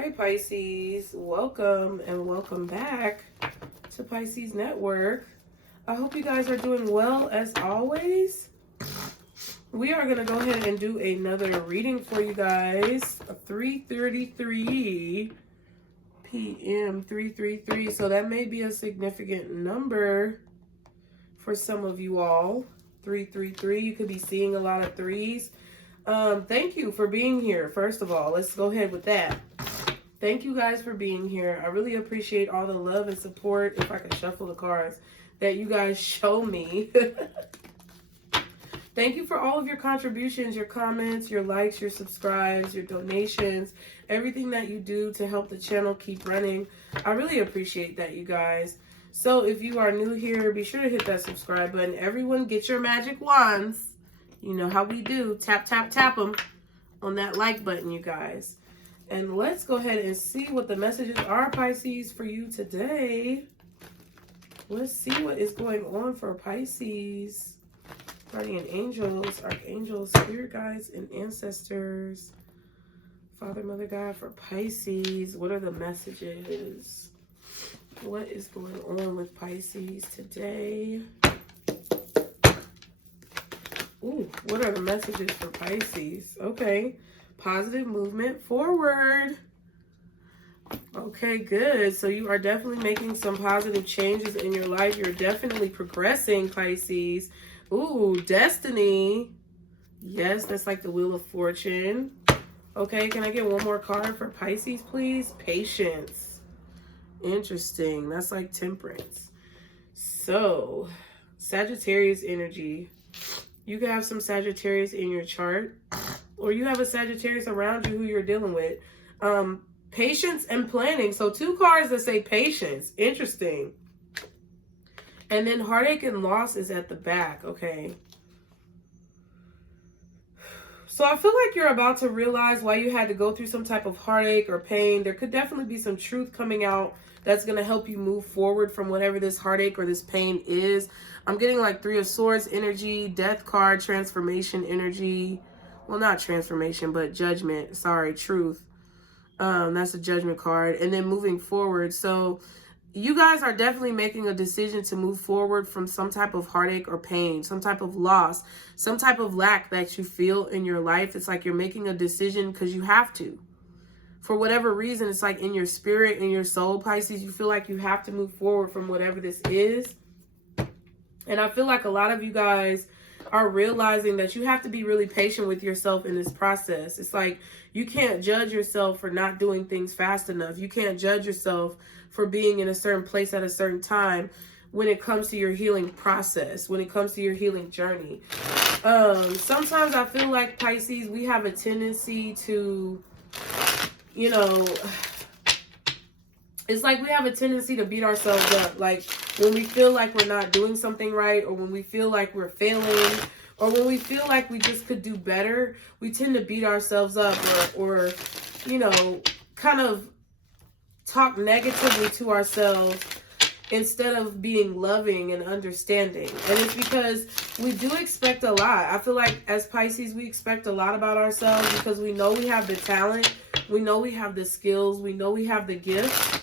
right, Pisces, welcome and welcome back to Pisces Network. I hope you guys are doing well as always. We are going to go ahead and do another reading for you guys. 3:33 p.m. 333. So that may be a significant number for some of you all. 333. You could be seeing a lot of threes. Thank you for being here. First of all, let's go ahead with that. Thank you guys for being here. I really appreciate all the love and support, if I can shuffle the cards, that you guys show me. Thank you for all of your contributions, your comments, your likes, your subscribes, your donations, everything that you do to help the channel keep running. I really appreciate that, you guys. So if you are new here, be sure to hit that subscribe button. Everyone get your magic wands. You know how we do. Tap, tap, tap them on that like button, you guys. And let's go ahead and see what the messages are, Pisces, for you today. Let's see what is going on for Pisces. Guardian angels, archangels, spirit guides, and ancestors. Father, Mother, God, for Pisces. What are the messages? What is going on with Pisces today? Ooh, what are the messages for Pisces? Okay. Positive movement forward. Okay, good. So you are definitely making some positive changes in your life. You're definitely progressing, Pisces. Ooh, destiny. Yes, that's like the Wheel of Fortune. Okay, can I get one more card for Pisces, please? Patience. Interesting. That's like temperance. So, Sagittarius energy. You can have some Sagittarius in your chart, or you have a Sagittarius around you who you're dealing with. Patience and planning. So 2 cards that say patience. Interesting. And then heartache and loss is at the back. Okay. So I feel like you're about to realize why you had to go through some type of heartache or pain. There could definitely be some truth coming out that's going to help you move forward from whatever this heartache or this pain is. I'm getting like 3 of Swords energy, Death card, transformation energy. Well, not transformation, but judgment. Sorry, truth. That's a judgment card. And then moving forward. So you guys are definitely making a decision to move forward from some type of heartache or pain, some type of loss, some type of lack that you feel in your life. It's like you're making a decision because you have to. For whatever reason, it's like in your spirit, in your soul, Pisces, you feel like you have to move forward from whatever this is. And I feel like a lot of you guys are realizing that you have to be really patient with yourself in this process. It's like you can't judge yourself for not doing things fast enough. You can't judge yourself for being in a certain place at a certain time when it comes to your healing process, when it comes to your healing journey. Sometimes I feel like, Pisces, we have a tendency to, you know, it's like we have a tendency to beat ourselves up. Like when we feel like we're not doing something right, or when we feel like we're failing, or when we feel like we just could do better, we tend to beat ourselves up or you know, kind of talk negatively to ourselves instead of being loving and understanding. And it's because we do expect a lot. I feel like as Pisces, we expect a lot about ourselves because we know we have the talent. We know we have the skills. We know we have the gift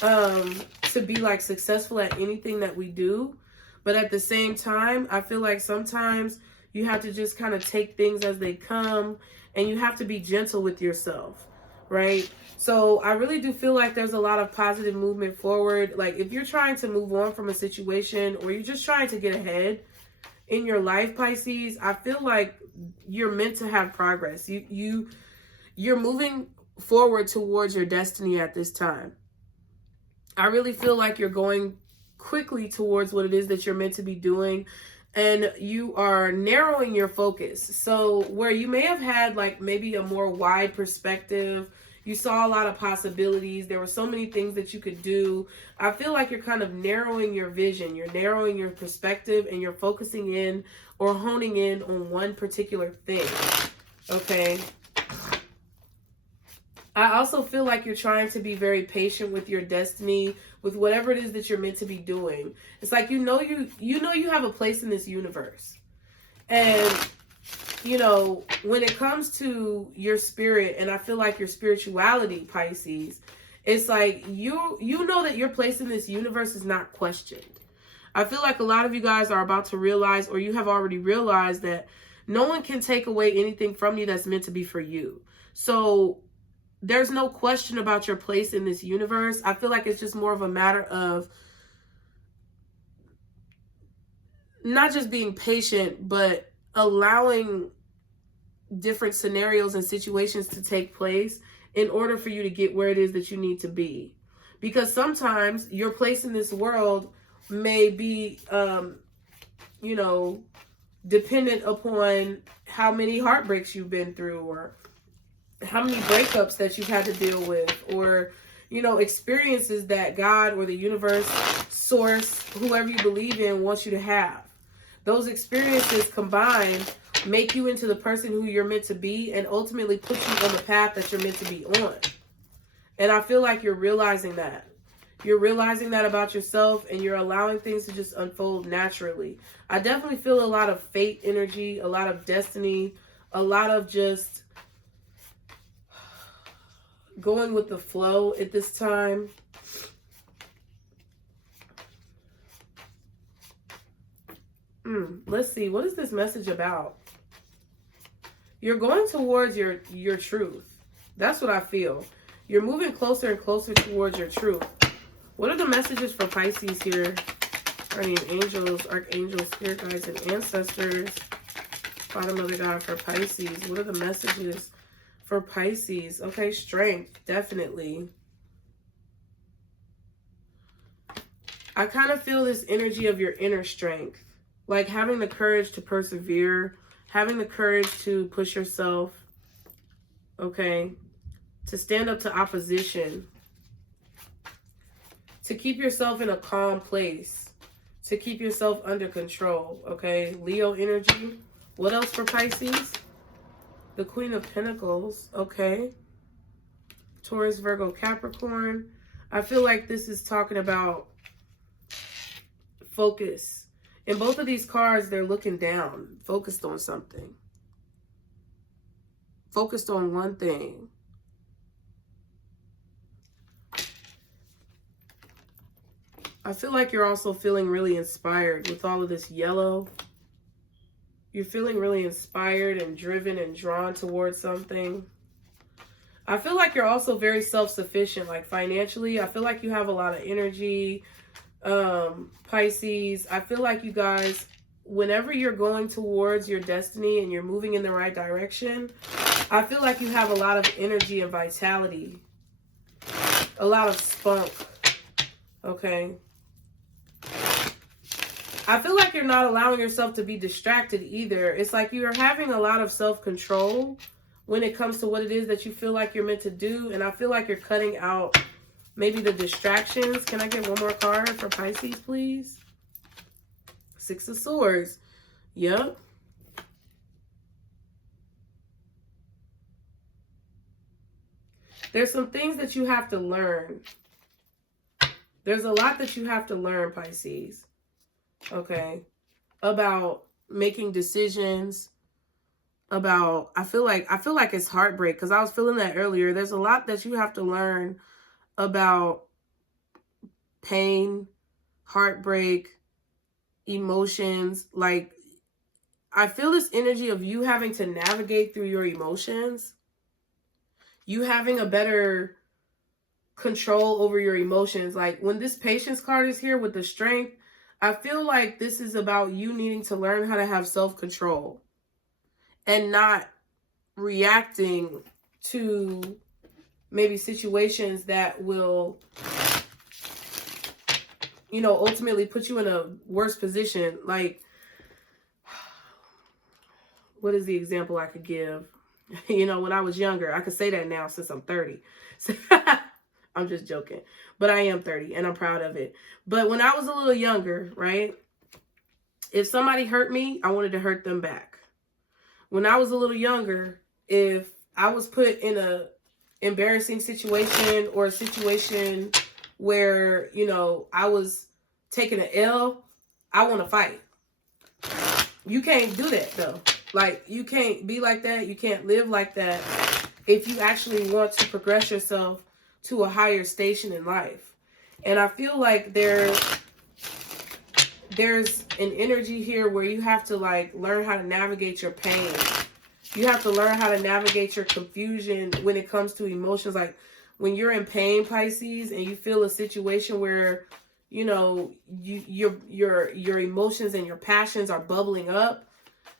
to be like successful at anything that we do. But at the same time, I feel like sometimes you have to just kind of take things as they come, and you have to be gentle with yourself, right? So I really do feel like there's a lot of positive movement forward. Like if you're trying to move on from a situation, or you're just trying to get ahead in your life, Pisces, I feel like you're meant to have progress. You're moving forward towards your destiny at this time. I really feel like you're going quickly towards what it is that you're meant to be doing, and you are narrowing your focus. So where you may have had like maybe a more wide perspective, you saw a lot of possibilities, there were so many things that you could do. I feel like you're kind of narrowing your vision, you're narrowing your perspective, and you're focusing in or honing in on one particular thing. Okay. I also feel like you're trying to be very patient with your destiny, with whatever it is that you're meant to be doing. It's like you know you have a place in this universe. And you know, when it comes to your spirit, and I feel like your spirituality, Pisces, it's like you know that your place in this universe is not questioned. I feel like a lot of you guys are about to realize, or you have already realized, that no one can take away anything from you that's meant to be for you. So there's no question about your place in this universe. I feel like it's just more of a matter of not just being patient, but allowing different scenarios and situations to take place in order for you to get where it is that you need to be. Because sometimes your place in this world may be, you know, dependent upon how many heartbreaks you've been through, or how many breakups that you've had to deal with, or, you know, experiences that God or the universe, source, whoever you believe in, wants you to have. Those experiences combined make you into the person who you're meant to be, and ultimately put you on the path that you're meant to be on. And I feel like you're realizing that. You're realizing that about yourself, and you're allowing things to just unfold naturally. I definitely feel a lot of fate energy, a lot of destiny, a lot of just going with the flow at this time. Let's see. What is this message about? You're going towards your truth. That's what I feel. You're moving closer and closer towards your truth. What are the messages for Pisces here? Guardian angels, archangels, spirit guides, and ancestors. Father, Mother, God for Pisces. What are the messages for Pisces? Okay, strength, definitely. I kind of feel this energy of your inner strength. Like having the courage to persevere, having the courage to push yourself, okay? To stand up to opposition. To keep yourself in a calm place. To keep yourself under control, okay? Leo energy. What else for Pisces? The Queen of Pentacles, okay? Taurus, Virgo, Capricorn. I feel like this is talking about focus. In both of these cards, they're looking down, focused on something. Focused on one thing. I feel like you're also feeling really inspired with all of this yellow. You're feeling really inspired and driven and drawn towards something. I feel like you're also very self-sufficient, like financially. I feel like you have a lot of energy. Pisces, I feel like you guys, whenever you're going towards your destiny and you're moving in the right direction, I feel like you have a lot of energy and vitality. A lot of spunk. Okay. I feel like you're not allowing yourself to be distracted either. It's like you're having a lot of self-control when it comes to what it is that you feel like you're meant to do. And I feel like you're cutting out maybe the distractions. Can I get one more card for Pisces, please? Six of Swords. Yep. There's some things that you have to learn. There's a lot that you have to learn, Pisces. Okay. About making decisions. About, I feel like it's heartbreak, because I was feeling that earlier. There's a lot that you have to learn about pain, heartbreak, emotions. Like, I feel this energy of you having to navigate through your emotions. You having a better control over your emotions. Like, when this patience card is here with the strength, I feel like this is about you needing to learn how to have self-control and not reacting to maybe situations that will, you know, ultimately put you in a worse position. Like, what is the example I could give? You know, when I was younger, I could say that now since I'm 30. I'm just joking. But I am 30 and I'm proud of it. But when I was a little younger, right? If somebody hurt me, I wanted to hurt them back. When I was a little younger, if I was put in a embarrassing situation, or a situation where, you know, I was taking an L, I want to fight. You can't do that though. Like, you can't be like that. You can't live like that if you actually want to progress yourself to a higher station in life. And I feel like there's an energy here where you have to, like, learn how to navigate your pain. You have to learn how to navigate your confusion when it comes to emotions. Like, when you're in pain, Pisces, and you feel a situation where, you know, your emotions and your passions are bubbling up,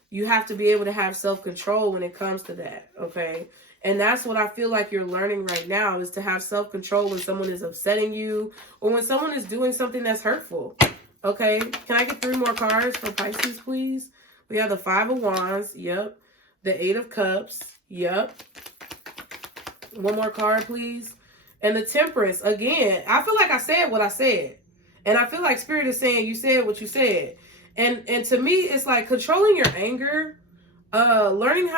you have to be able to have self-control when it comes to that, okay? And that's what I feel like you're learning right now, is to have self-control when someone is upsetting you or when someone is doing something that's hurtful, okay? Can I get 3 more cards for Pisces, please? We have the 5 of Wands, yep. The 8 of Cups, yep. 1 more card, please. And the Temperance, again, I feel like I said what I said. And I feel like Spirit is saying you said what you said. And to me, it's like controlling your anger, learning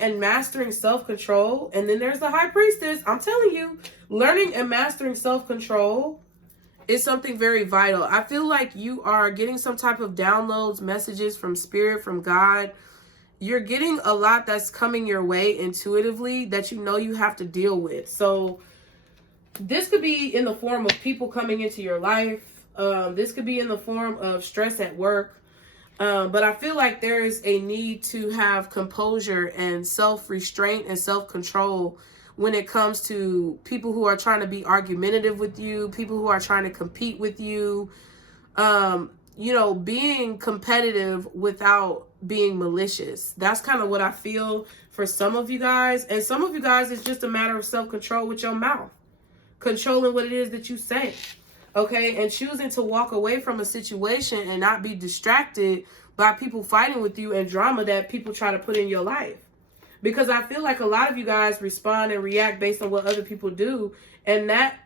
and mastering self-control. And then there's the High Priestess. I'm telling you, learning and mastering self-control is something very vital. I feel like you are getting some type of downloads, messages from Spirit, from God. You're getting a lot that's coming your way intuitively that you know you have to deal with. So this could be in the form of people coming into your life. This could be in the form of stress at work. But I feel like there is a need to have composure and self-restraint and self-control when it comes to people who are trying to be argumentative with you, people who are trying to compete with you, you know, being competitive without being malicious. That's kind of what I feel for some of you guys. And some of you guys, it's just a matter of self-control with your mouth. Controlling what it is that you say. Okay, and choosing to walk away from a situation and not be distracted by people fighting with you and drama that people try to put in your life. Because I feel like a lot of you guys respond and react based on what other people do, and that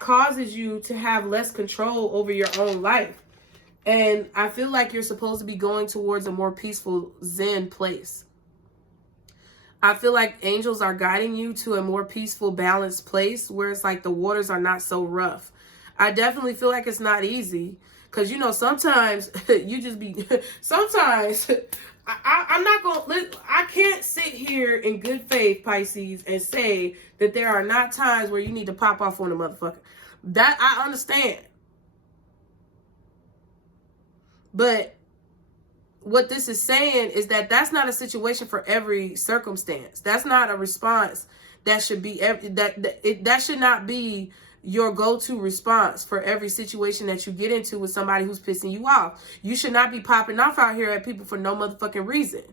causes you to have less control over your own life. And I feel like you're supposed to be going towards a more peaceful Zen place. I feel like angels are guiding you to a more peaceful, balanced place where it's like the waters are not so rough. I definitely feel like it's not easy because, you know, sometimes you just be, sometimes I'm not going to, I can't sit here in good faith, Pisces, and say that there are not times where you need to pop off on a motherfucker. That I understand. But what this is saying is that that's not a situation for every circumstance. That's not a response that should be that should not be your go-to response for every situation that you get into with somebody who's pissing you off. You should not be popping off out here at people for no motherfucking reason.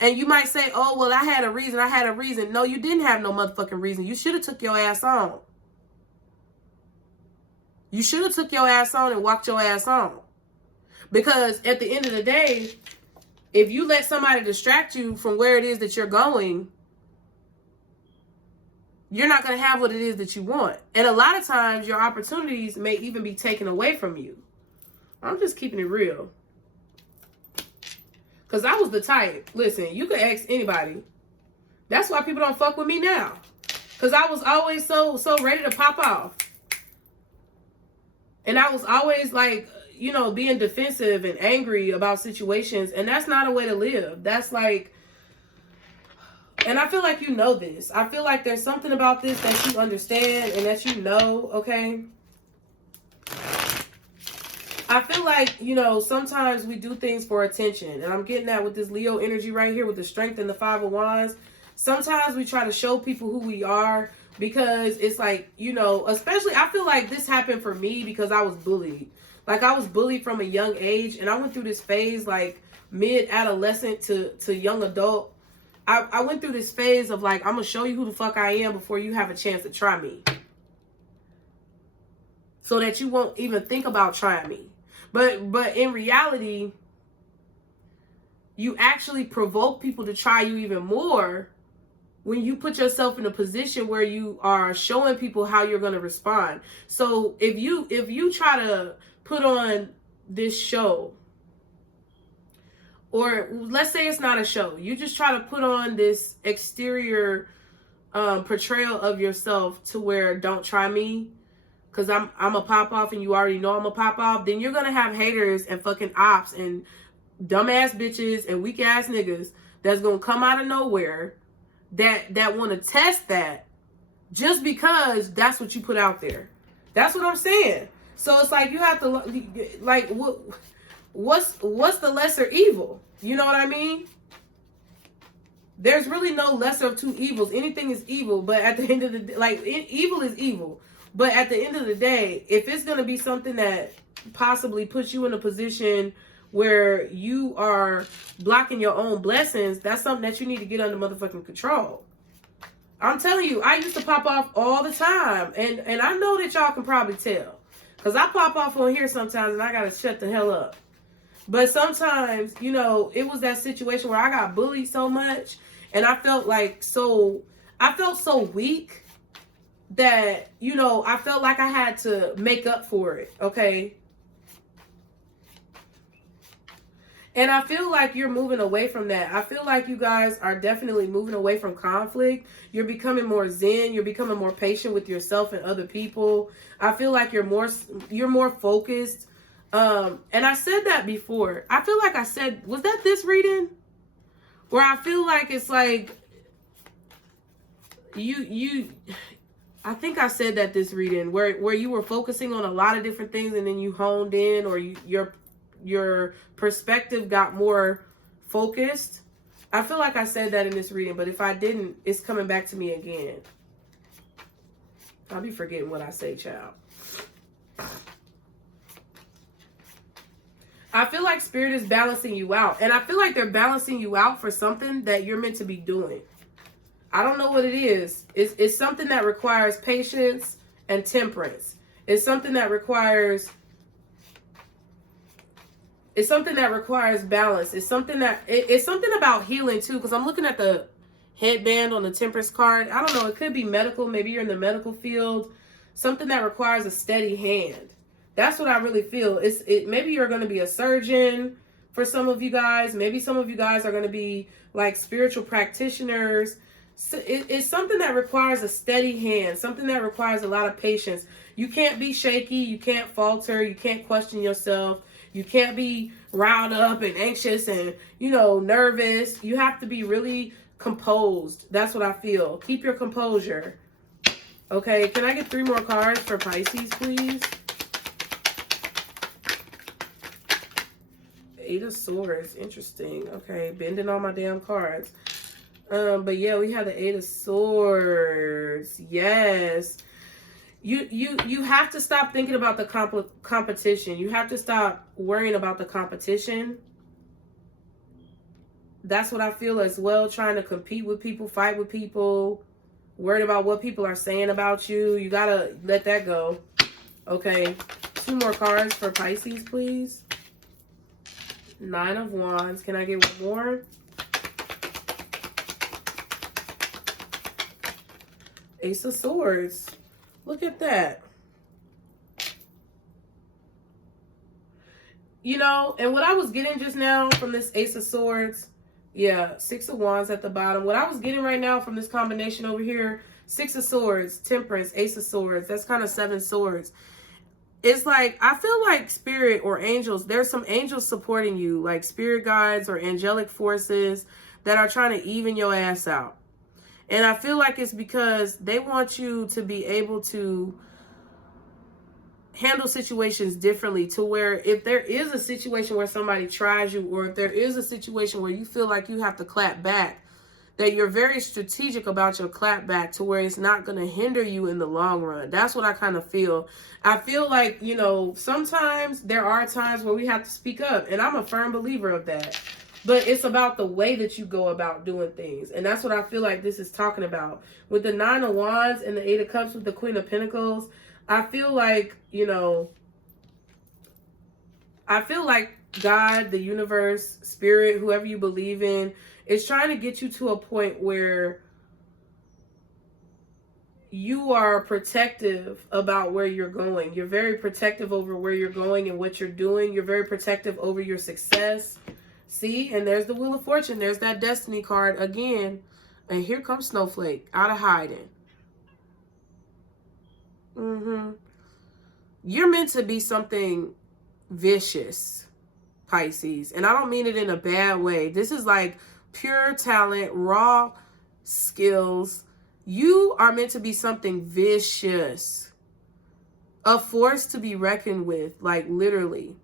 And you might say, "Oh, well, I had a reason." No, you didn't have no motherfucking reason. You should have took your ass on. You should have took your ass on and walked your ass on. Because at the end of the day, if you let somebody distract you from where it is that you're going, you're not going to have what it is that you want. And a lot of times your opportunities may even be taken away from you. I'm just keeping it real. Because I was the type. Listen, you could ask anybody. That's why people don't fuck with me now. Because I was always so ready to pop off. And I was always like, you know, being defensive and angry about situations. And that's not a way to live. That's like, and I feel like you know this. I feel like there's something about this that you understand and that you know, okay? I feel like, you know, sometimes we do things for attention. And I'm getting that with this Leo energy right here with the Strength and the 5 of Wands. Sometimes we try to show people who we are because it's like, you know, especially I feel like this happened for me because I was bullied. Like, I was bullied from a young age, and I went through this phase, like, mid-adolescent to young adult. I went through this phase of, like, I'm going to show you who the fuck I am before you have a chance to try me. So that you won't even think about trying me. But in reality, you actually provoke people to try you even more when you put yourself in a position where you are showing people how you're going to respond. So if you try to put on this show, or let's say it's not a show, you just try to put on this exterior portrayal of yourself to where don't try me because I'm a pop off and you already know I'm a pop off, then you're gonna have haters and fucking ops and dumbass bitches and weak ass niggas that's gonna come out of nowhere that want to test that just because that's what you put out there. That's what I'm saying. So it's like you have to like what's the lesser evil? You know what I mean? There's really no lesser of two evils. Anything is evil, but at the end of the day, like evil is evil. But at the end of the day, if it's gonna be something that possibly puts you in a position where you are blocking your own blessings, that's something that you need to get under motherfucking control. I'm telling you, I used to pop off all the time. And I know that y'all can probably tell. Because I pop off on here sometimes and I got to shut the hell up. But sometimes, you know, it was that situation where I got bullied so much. And I felt so weak that, you know, I felt like I had to make up for it. Okay. And I feel like you're moving away from that. I feel like you guys are definitely moving away from conflict. You're becoming more zen. You're becoming more patient with yourself and other people. I feel like you're more focused. And I said that before. I feel like I said, was that this reading? Where I feel like it's like I think I said that this reading where you were focusing on a lot of different things and then you honed in, or your perspective got more focused. I feel like I said that in this reading, but if I didn't, it's coming back to me again. I'll be forgetting what I say, child. I feel like Spirit is balancing you out. And I feel like they're balancing you out for something that you're meant to be doing. I don't know what it is. It's something that requires patience and temperance. It's something that requires balance. It's something about healing too, because I'm looking at the headband on the Temperance card. I don't know, it could be medical. Maybe you're in the medical field. Something that requires a steady hand. That's what I really feel. Maybe you're going to be a surgeon for some of you guys. Maybe some of you guys are going to be like spiritual practitioners. So it's something that requires a steady hand, something that requires a lot of patience. You can't be shaky. You can't falter. You can't question yourself. You can't be riled up and anxious and, you know, nervous. You have to be really composed. That's what I feel. Keep your composure. Okay, can I get 3 more cards for Pisces, please? 8 of Swords. Interesting. Okay, bending all my damn cards. But yeah, we have the 8 of Swords. Yes. You have to stop thinking about the competition. You have to stop worrying about the competition. That's what I feel as well. Trying to compete with people, fight with people, worried about what people are saying about you. You gotta let that go. Okay. 2 more cards for Pisces, please. 9 of Wands. Can I get 1 more? Ace of Swords. Look at that. You know, and what I was getting just now from this Ace of Swords, yeah, 6 of Wands at the bottom. What I was getting right now from this combination over here, 6 of Swords, Temperance, Ace of Swords, that's kind of 7 swords. It's like, I feel like Spirit or angels, there's some angels supporting you, like spirit guides or angelic forces that are trying to even your ass out. And I feel like it's because they want you to be able to handle situations differently, to where if there is a situation where somebody tries you, or if there is a situation where you feel like you have to clap back, that you're very strategic about your clap back to where it's not going to hinder you in the long run. That's what I kind of feel. I feel like, you know, sometimes there are times where we have to speak up, and I'm a firm believer of that. But it's about the way that you go about doing things. And that's what I feel like this is talking about. With the 9 of Wands and the 8 of Cups with the Queen of Pentacles, I feel like, you know, I feel like God, the universe, spirit, whoever you believe in, is trying to get you to a point where you are protective about where you're going. You're very protective over where you're going and what you're doing. You're very protective over your success. See, and there's the Wheel of Fortune. There's that Destiny card again. And here comes Snowflake out of hiding. You're meant to be something vicious. Pisces. And I don't mean it in a bad way. This is like pure talent, raw skills. You are meant to be something vicious, a force to be reckoned with, like literally.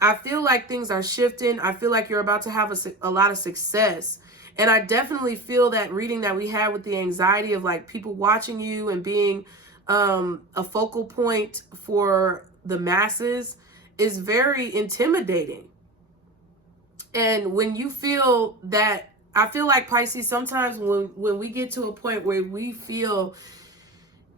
I feel like things are shifting. I feel like you're about to have a lot of success. And I definitely feel that reading that we had with the anxiety of like people watching you and being a focal point for the masses is very intimidating. And when you feel that, I feel like Pisces, sometimes when we get to a point where we feel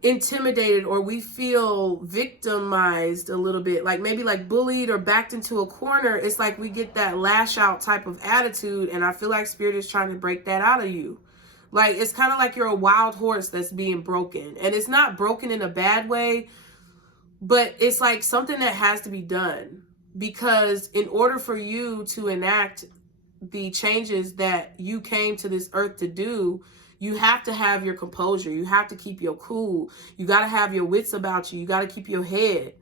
intimidated or we feel victimized a little bit, like maybe like bullied or backed into a corner, it's like we get that lash out type of attitude. And I feel like Spirit is trying to break that out of you. Like, it's kind of like you're a wild horse that's being broken. And it's not broken in a bad way, but it's like something that has to be done. Because in order for you to enact the changes that you came to this earth to do, you have to have your composure. You have to keep your cool. You got to have your wits about you. You got to keep your head.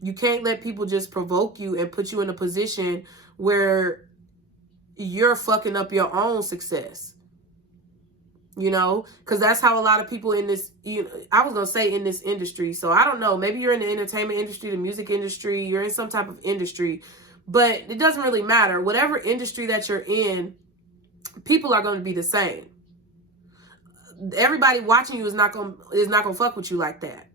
You can't let people just provoke you and put you in a position where you're fucking up your own success. You know, because that's how a lot of people in this, I was going to say in this industry. So I don't know, maybe you're in the entertainment industry, the music industry, you're in some type of industry, but it doesn't really matter. Whatever industry that you're in, people are going to be the same. Everybody watching you is not going to fuck with you like that.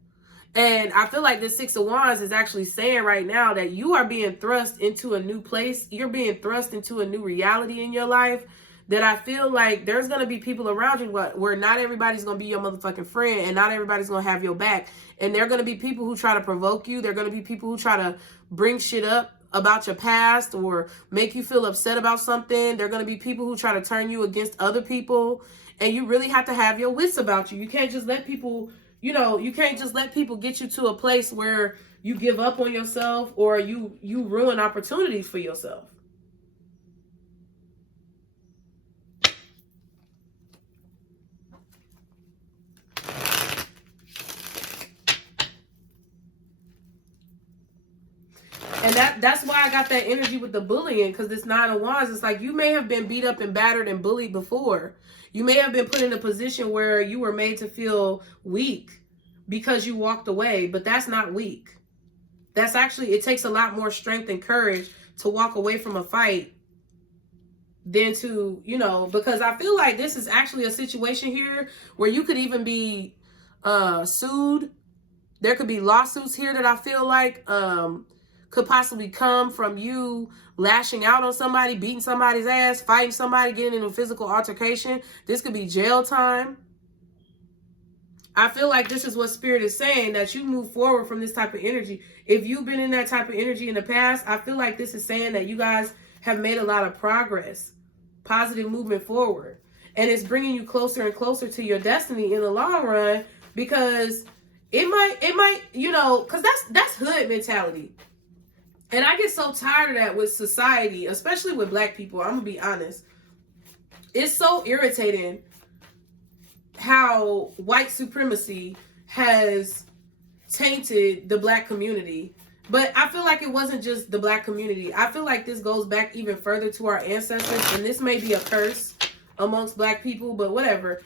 And I feel like this Six of Wands is actually saying right now that you are being thrust into a new place. You're being thrust into a new reality in your life that I feel like there's going to be people around you where not everybody's going to be your motherfucking friend and not everybody's going to have your back. And there are going to be people who try to provoke you. There are going to be people who try to bring shit up about your past or make you feel upset about something. There are going to be people who try to turn you against other people. And you really have to have your wits about you. You can't just let people, you can't just let people get you to a place where you give up on yourself or you ruin opportunities for yourself. And that's why I got that energy with the bullying, because this Nine of Wands, it's like you may have been beat up and battered and bullied before. You may have been put in a position where you were made to feel weak because you walked away, but that's not weak. That's actually, it takes a lot more strength and courage to walk away from a fight than to, because I feel like this is actually a situation here where you could even be sued. There could be lawsuits here that I feel like could possibly come from you lashing out on somebody, beating somebody's ass, fighting somebody, getting in a physical altercation. This could be jail time. I feel like this is what Spirit is saying, that you move forward from this type of energy. If you've been in that type of energy in the past, I feel like this is saying that you guys have made a lot of progress, positive movement forward. And it's bringing you closer and closer to your destiny in the long run, because it might, because that's hood mentality. And I get so tired of that with society, especially with Black people. I'm going to be honest. It's so irritating how white supremacy has tainted the Black community. But I feel like it wasn't just the Black community. I feel like this goes back even further to our ancestors. And this may be a curse amongst Black people, but whatever.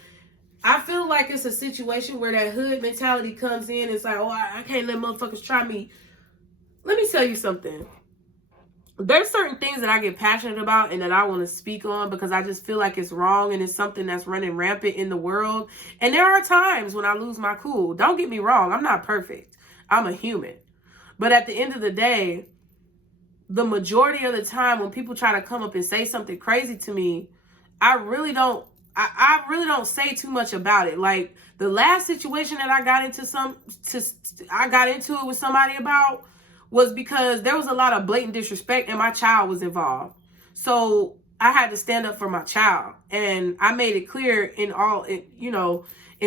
I feel like it's a situation where that hood mentality comes in. It's like, oh, I can't let motherfuckers try me. Let me tell you something. There's certain things that I get passionate about and that I want to speak on because I just feel like it's wrong and it's something that's running rampant in the world. And there are times when I lose my cool. Don't get me wrong. I'm not perfect. I'm a human. But at the end of the day, the majority of the time when people try to come up and say something crazy to me, I really don't say too much about it. Like the last situation that I got into it with somebody about was because there was a lot of blatant disrespect and my child was involved. So I had to stand up for my child. And I made it clear in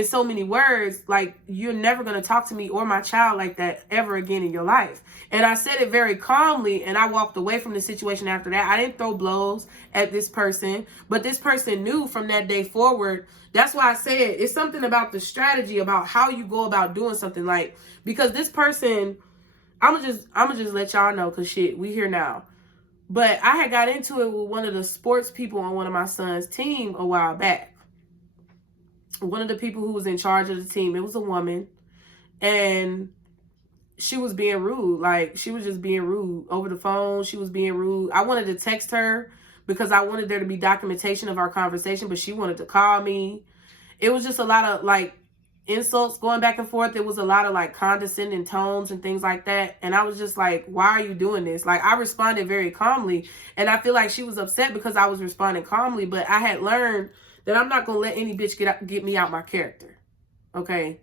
so many words, like, you're never going to talk to me or my child like that ever again in your life. And I said it very calmly, and I walked away from the situation after that. I didn't throw blows at this person, but this person knew from that day forward. That's why I said it's something about the strategy, about how you go about doing something, like, because this person, I'm gonna just let y'all know, because shit, we here now. But I had got into it with one of the sports people on one of my son's team a while back. One of the people who was in charge of the team, it was a woman. And she was being rude. Like, she was just being rude over the phone. She was being rude. I wanted to text her because I wanted there to be documentation of our conversation, but she wanted to call me. It was just a lot of, like, insults going back and forth. It was a lot of, like, condescending tones and things like that. And I was just like, why are you doing this? Like, I responded very calmly. And I feel like she was upset because I was responding calmly. But I had learned that I'm not going to let any bitch get me out my character. Okay?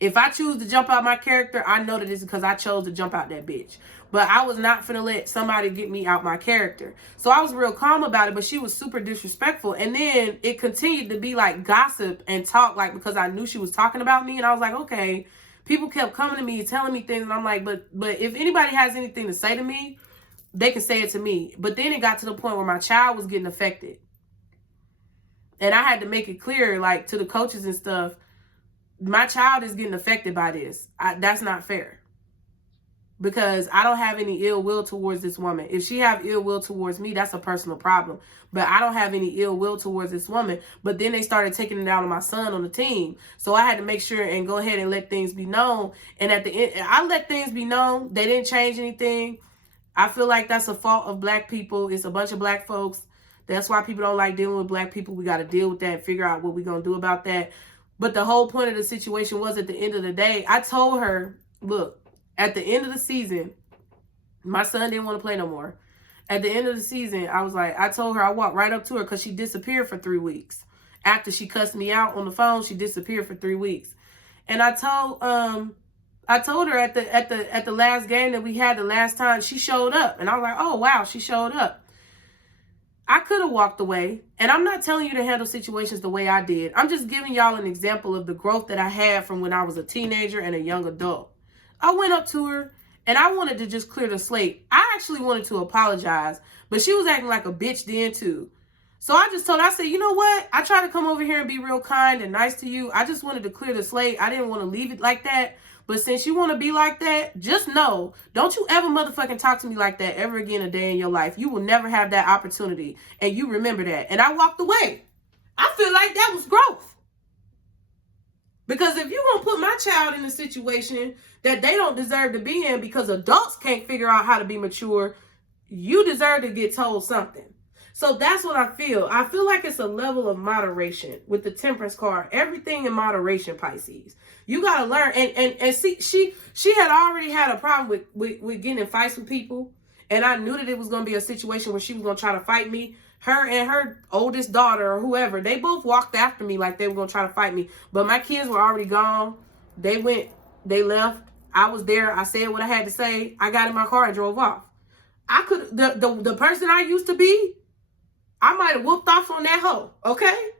If I choose to jump out my character, I know that it's because I chose to jump out that bitch. But I was not finna let somebody get me out my character. So I was real calm about it, but she was super disrespectful. And then it continued to be like gossip and talk, like, because I knew she was talking about me. And I was like, okay. People kept coming to me, telling me things. And I'm like, but if anybody has anything to say to me, they can say it to me. But then it got to the point where my child was getting affected. And I had to make it clear, like, to the coaches and stuff, my child is getting affected by this. That's not fair. Because I don't have any ill will towards this woman. If she have ill will towards me, that's a personal problem. But I don't have any ill will towards this woman. But then they started taking it out on my son on the team. So I had to make sure and go ahead and let things be known. And at the end, I let things be known. They didn't change anything. I feel like that's a fault of black people. It's a bunch of black folks. That's why people don't like dealing with black people. We got to deal with that and figure out what we're going to do about that. But the whole point of the situation was, at the end of the day, I told her, look, at the end of the season, my son didn't want to play no more. At the end of the season, I told her, I walked right up to her because she disappeared for 3 weeks. After she cussed me out on the phone, she disappeared for 3 weeks. And I told her at the last game that we had the last time, she showed up. And I was like, oh, wow, she showed up. I could have walked away, and I'm not telling you to handle situations the way I did. I'm just giving y'all an example of the growth that I had from when I was a teenager and a young adult. I went up to her, and I wanted to just clear the slate. I actually wanted to apologize, but she was acting like a bitch then too. So I just told her, I said, you know what? I tried to come over here and be real kind and nice to you. I just wanted to clear the slate. I didn't want to leave it like that. But since you want to be like that, just know, don't you ever motherfucking talk to me like that ever again a day in your life. You will never have that opportunity. And you remember that. And I walked away. I feel like that was growth. Because if you're going to put my child in a situation that they don't deserve to be in because adults can't figure out how to be mature, you deserve to get told something. So that's what I feel. I feel like it's a level of moderation with the Temperance card. Everything in moderation, Pisces. You got to learn. And see, she had already had a problem with getting in fights with people. And I knew that it was going to be a situation where she was going to try to fight me. Her and her oldest daughter or whoever, they both walked after me like they were going to try to fight me. But my kids were already gone. They left. I was there. I said what I had to say. I got in my car and drove off. I could, the person I used to be, I might have whooped off on that hoe, okay?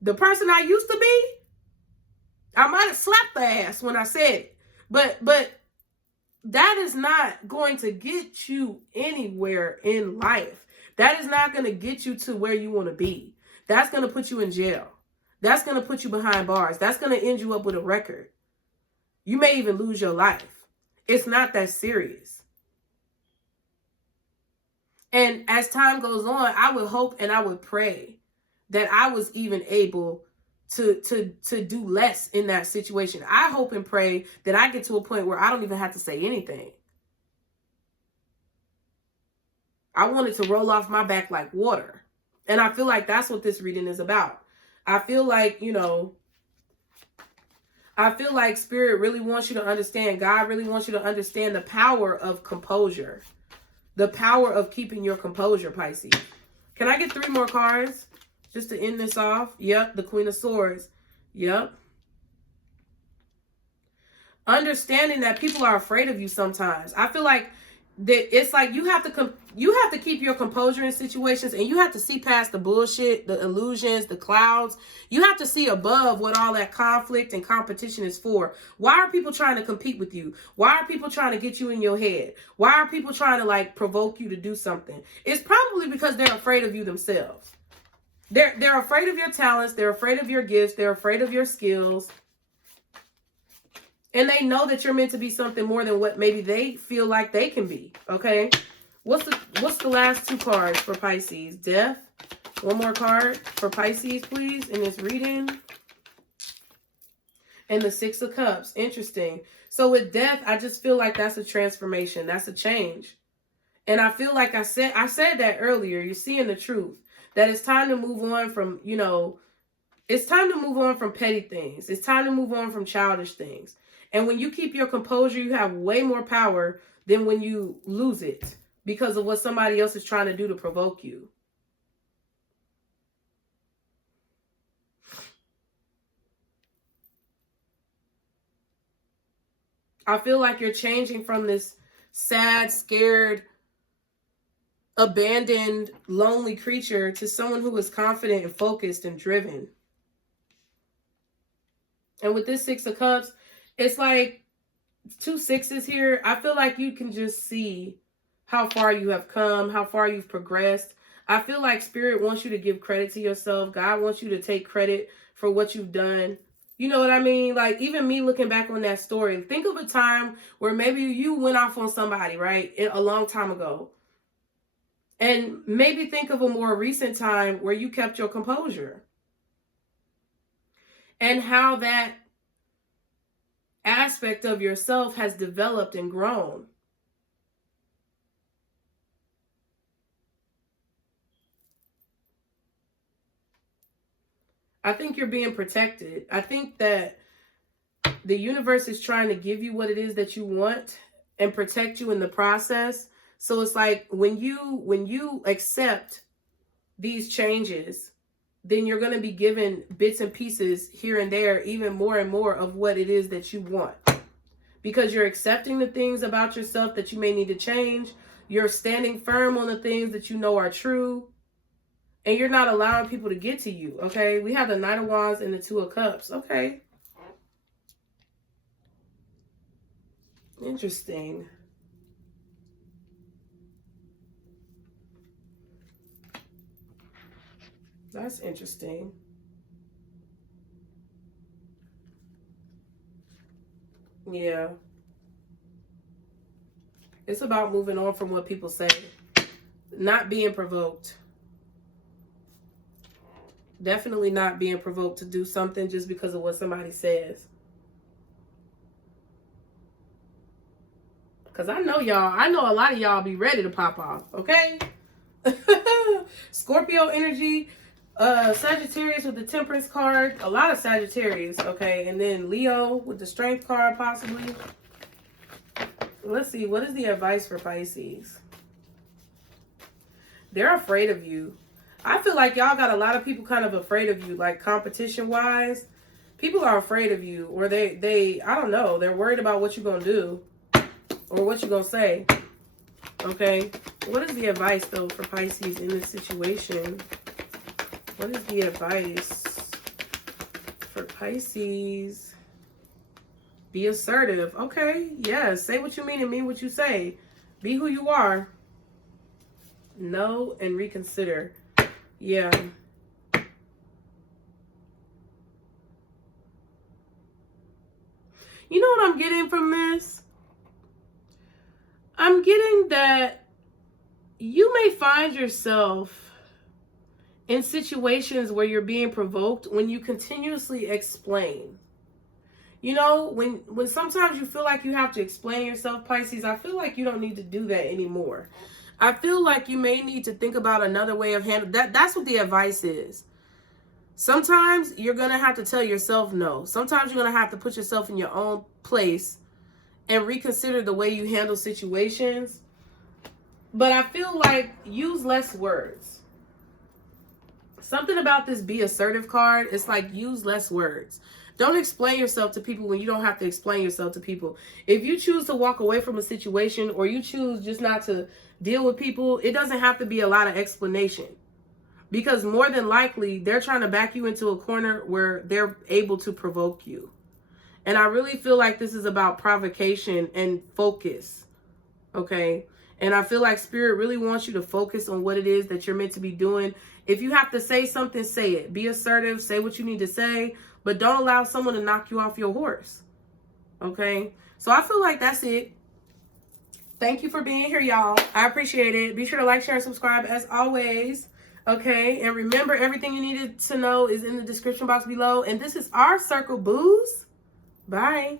The person I used to be, I might have slapped the ass when I said it. But that is not going to get you anywhere in life. That is not going to get you to where you want to be. That's going to put you in jail. That's going to put you behind bars. That's going to end you up with a record. You may even lose your life. It's not that serious. And as time goes on, I would hope and I would pray that I was even able to do less in that situation. I hope and pray that I get to a point where I don't even have to say anything. I wanted to roll off my back like water. And I feel like that's what this reading is about. I feel like, I feel like Spirit really wants you to understand, God really wants you to understand the power of composure. The power of keeping your composure, Pisces. Can I get 3 more cards just to end this off? Yep, the Queen of Swords. Yep. Understanding that people are afraid of you sometimes. I feel like that it's like you have to keep your composure in situations, and you have to see past the bullshit, the illusions, the clouds. You have to see above what all that conflict and competition is for. Why are people trying to compete with you? Why are people trying to get you in your head? Why are people trying to like provoke you to do something? It's probably because they're afraid of you themselves. They're afraid of your talents. They're afraid of your gifts. They're afraid of your skills. And they know that you're meant to be something more than what maybe they feel like they can be. Okay. What's the last 2 cards for Pisces? Death. One more card for Pisces, please, in this reading. And the 6 of Cups. Interesting. So with death, I just feel like that's a transformation. That's a change. And I feel like I said that earlier. You're seeing the truth. That it's time to move on from, you know, it's time to move on from petty things. It's time to move on from childish things. And when you keep your composure, you have way more power than when you lose it because of what somebody else is trying to do to provoke you. I feel like you're changing from this sad, scared, abandoned, lonely creature to someone who is confident and focused and driven. And with this 6 of Cups, it's like 2 6s here. I feel like you can just see how far you have come, how far you've progressed. I feel like Spirit wants you to give credit to yourself. God wants you to take credit for what you've done. You know what I mean? Like, even me looking back on that story, think of a time where maybe you went off on somebody, right? A long time ago. And maybe think of a more recent time where you kept your composure. And how that aspect of yourself has developed and grown. I think you're being protected. I think that the universe is trying to give you what it is that you want and protect you in the process. So it's like when you accept these changes, then you're going to be given bits and pieces here and there, even more and more of what it is that you want. Because you're accepting the things about yourself that you may need to change. You're standing firm on the things that you know are true. And you're not allowing people to get to you, okay? We have the Knight of Wands and the 2 of Cups, okay? Interesting. That's interesting. Yeah. It's about moving on from what people say. Not being provoked. Definitely not being provoked to do something just because of what somebody says. Because I know a lot of y'all be ready to pop off, okay? Scorpio energy, Sagittarius with the Temperance card, a lot of Sagittarius, okay? And then Leo with the Strength card, possibly. Let's see, what is the advice for Pisces? They're afraid of you. I feel like y'all got a lot of people kind of afraid of you, like competition-wise. People are afraid of you, or they I don't know, they're worried about what you're going to do or what you're going to say. Okay, what is the advice, though, for Pisces in this situation? What is the advice for Pisces? Be assertive. Okay, yeah, say what you mean and mean what you say. Be who you are. Know and reconsider. Yeah. You know what I'm getting from this? I'm getting that you may find yourself in situations where you're being provoked when you continuously explain. You know, when sometimes you feel like you have to explain yourself, Pisces, I feel like you don't need to do that anymore. I feel like you may need to think about another way of handling that. That's what the advice is. Sometimes you're going to have to tell yourself no. Sometimes you're going to have to put yourself in your own place and reconsider the way you handle situations. But I feel like use less words. Something about this be assertive card, it's like use less words. Don't explain yourself to people when you don't have to explain yourself to people. If you choose to walk away from a situation or you choose just not to deal with people, it doesn't have to be a lot of explanation. Because more than likely, they're trying to back you into a corner where they're able to provoke you. And I really feel like this is about provocation and focus. Okay? And I feel like Spirit really wants you to focus on what it is that you're meant to be doing. If you have to say something, say it. Be assertive. Say what you need to say. But don't allow someone to knock you off your horse. Okay? So I feel like that's it. Thank you for being here, y'all. I appreciate it. Be sure to like, share, and subscribe as always. Okay? And remember, everything you needed to know is in the description box below. And this is our Circle Booze. Bye.